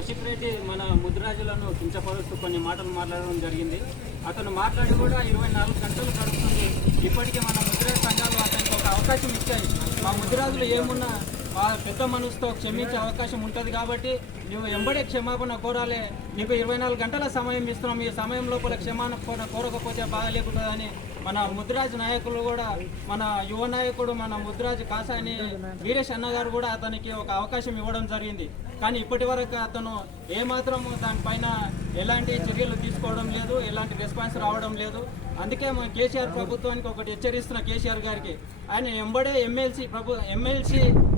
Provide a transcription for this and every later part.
కౌశిక్ రెడ్డి మన ముద్దురాజులను కించపరుస్తూ కొన్ని మాటలు మాట్లాడడం జరిగింది. అతను మాట్లాడి కూడా 24 గంటలు గడుపుతుంది. ఇప్పటికీ మన ముద్దురాజు సంఘాలు అతనికి ఒక అవకాశం ఇచ్చాయి. మా ముద్దురాజులు ఏమున్నా పెద్ద మనసుతో క్షమించే అవకాశం ఉంటుంది కాబట్టి నువ్వు ఎంబడే క్షమాపణ కోరాలి. నీకు 24 గంటల సమయం ఇస్తున్నాం. ఈ సమయం లోపల క్షమాపణ కోరకపోతే బాగాలేకుంటుందని మన ముద్దురాజు నాయకులు కూడా, మన యువ నాయకుడు మన ముద్దురాజు కాసాని వీరేష్ అన్న గారు కూడా అతనికి ఒక అవకాశం ఇవ్వడం జరిగింది. కానీ ఇప్పటి వరకు అతను ఏమాత్రం దానిపైన ఎలాంటి చర్యలు తీసుకోవడం లేదు, ఎలాంటి రెస్పాన్స్ రావడం లేదు. అందుకే మన కేసీఆర్ ప్రభుత్వానికి ఒకటి హెచ్చరిస్తున్న కేసీఆర్ గారికి, ఆయన ఎంబడే ఎమ్మెల్సీ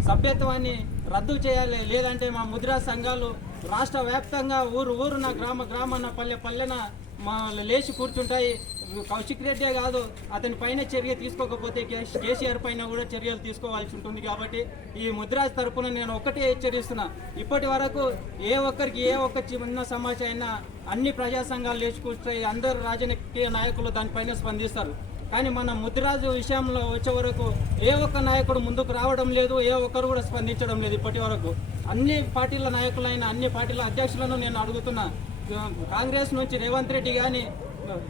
సభ్యత్వాన్ని రద్దు చేయాలి. లేదంటే మా ముద్రాజ్ సంఘాలు రాష్ట్ర వ్యాప్తంగా ఊరున గ్రామాన పల్లెన మా లేచి కూర్చుంటాయి. కౌశిక్ రెడ్డే కాదు, అతని పైన చర్య తీసుకోకపోతే కేసీఆర్ పైన కూడా చర్యలు తీసుకోవాల్సి ఉంటుంది. కాబట్టి ఈ ముద్రాజ్ తరఫున నేను ఒక్కటే హెచ్చరిస్తున్నా, ఇప్పటి వరకు ఏ ఒక్క చిన్న సమస్య అయినా అన్ని ప్రజా సంఘాలు లేచి కూర్చుంటాయి, అందరు రాజకీయ నాయకులు దానిపైన స్పందిస్తారు. కానీ మన ముద్దురాజు విషయంలో వచ్చే వరకు ఏ ఒక్క నాయకుడు ముందుకు రావడం లేదు, ఏ ఒక్కరు కూడా స్పందించడం లేదు. ఇప్పటి వరకు అన్ని పార్టీల నాయకులైన అన్ని పార్టీల అధ్యక్షులను నేను అడుగుతున్నా, కాంగ్రెస్ నుంచి రేవంత్ రెడ్డి కానీ,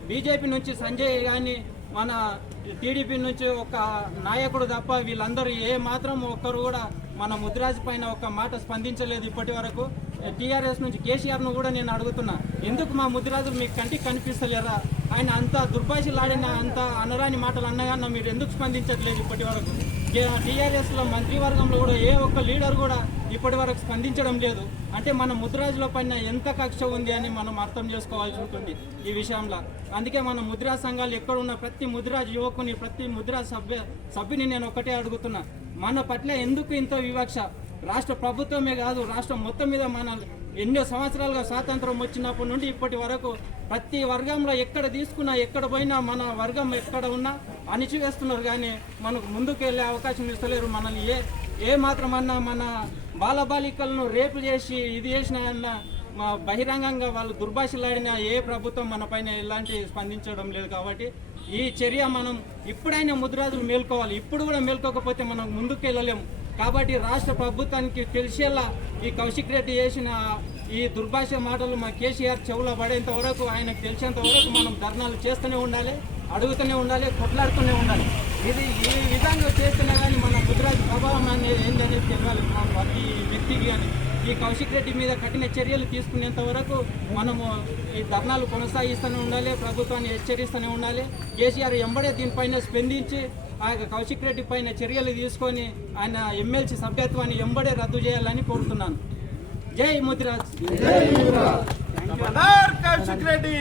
బీజేపీ నుంచి సంజయ్ కానీ, మన టీడీపీ నుంచి ఒక నాయకుడు తప్ప వీళ్ళందరూ ఏ మాత్రం ఒక్కరు కూడా మన ముద్దురాజు పైన ఒక మాట స్పందించలేదు ఇప్పటి వరకు. టీఆర్ఎస్ నుంచి కేసీఆర్ను కూడా నేను అడుగుతున్నా, ఎందుకు మా ముద్దురాజు మీకు కంటికి కనిపిస్తలేరా? ఆయన అంత దుర్భాషలాడిన, అంత అనరాని మాటలు అన్నగాన్న మీరు ఎందుకు స్పందించట్లేదు ఇప్పటి వరకు? టీఆర్ఎస్లో మంత్రివర్గంలో కూడా ఏ ఒక్క లీడర్ కూడా ఇప్పటి వరకు స్పందించడం లేదు. అంటే మన ముద్దురాజుల పైన ఎంత కక్ష ఉంది అని మనం అర్థం చేసుకోవాల్సి ఉంటుంది ఈ విషయంలో. అందుకే మన ముద్రాజ్ సంఘాలు ఎక్కడున్న ప్రతి ముద్రాజ్ యువకుని, ప్రతి ముద్రాజ్ సభ్యుని నేను ఒకటే అడుగుతున్నా, మన పట్ల ఎందుకు ఇంత వివక్ష? రాష్ట్ర ప్రభుత్వమే కాదు, రాష్ట్రం మొత్తం మీద మన ఎన్నో సంవత్సరాలుగా స్వాతంత్రం వచ్చినప్పటి నుండి ఇప్పటి వరకు ప్రతి వర్గంలో ఎక్కడ తీసుకున్నా, ఎక్కడ పోయినా మన వర్గం ఎక్కడ ఉన్నా అణిచివేస్తున్నారు. కానీ మనకు ముందుకు వెళ్ళే అవకాశం ఇస్తలేరు. మనల్ని ఏ మాత్రమన్నా మన బాలబాలికలను రేపు చేసి ఇది చేసిన మా బహిరంగంగా వాళ్ళు దుర్భాషలాడిన ఏ ప్రభుత్వం మన పైన ఎలాంటి స్పందించడం లేదు. కాబట్టి ఈ చర్య మనం ఇప్పుడైనా ముద్దురాజులు మేల్కోవాలి. ఇప్పుడు కూడా మేల్కోకపోతే మనం ముందుకు వెళ్ళలేము. కాబట్టి రాష్ట్ర ప్రభుత్వానికి తెలిసేలా ఈ కౌశిక్ రెడ్డి చేసిన ఈ దుర్భాష మాటలు మా కేసీఆర్ చెవులో పడేంత వరకు, ఆయనకు తెలిసేంత వరకు మనం ధర్నాలు చేస్తూనే ఉండాలి, అడుగుతూనే ఉండాలి, కొట్లాడుతూనే ఉండాలి. ఇది ఈ విధంగా చేస్తున్నా కానీ మన ముద్దురాజు ప్రభావం అనేది ఏంటనేది తెలియాలి ప్రతి వ్యక్తికి. కానీ ఈ కౌశిక్ రెడ్డి మీద కఠిన చర్యలు తీసుకునేంత వరకు మనము ఈ ధర్నాలు కొనసాగిస్తూనే ఉండాలి, ప్రభుత్వాన్ని హెచ్చరిస్తూనే ఉండాలి. కేసీఆర్ ఎంబడే దీనిపైన స్పందించి ఆ కౌశిక్ రెడ్డి పైన చర్యలు తీసుకొని ఆయన ఎమ్మెల్సీ సభ్యత్వాన్ని ఎంబడే రద్దు చేయాలని కోరుతున్నాను. జై ముద్దురాజ్. కౌశిక్ రెడ్డి.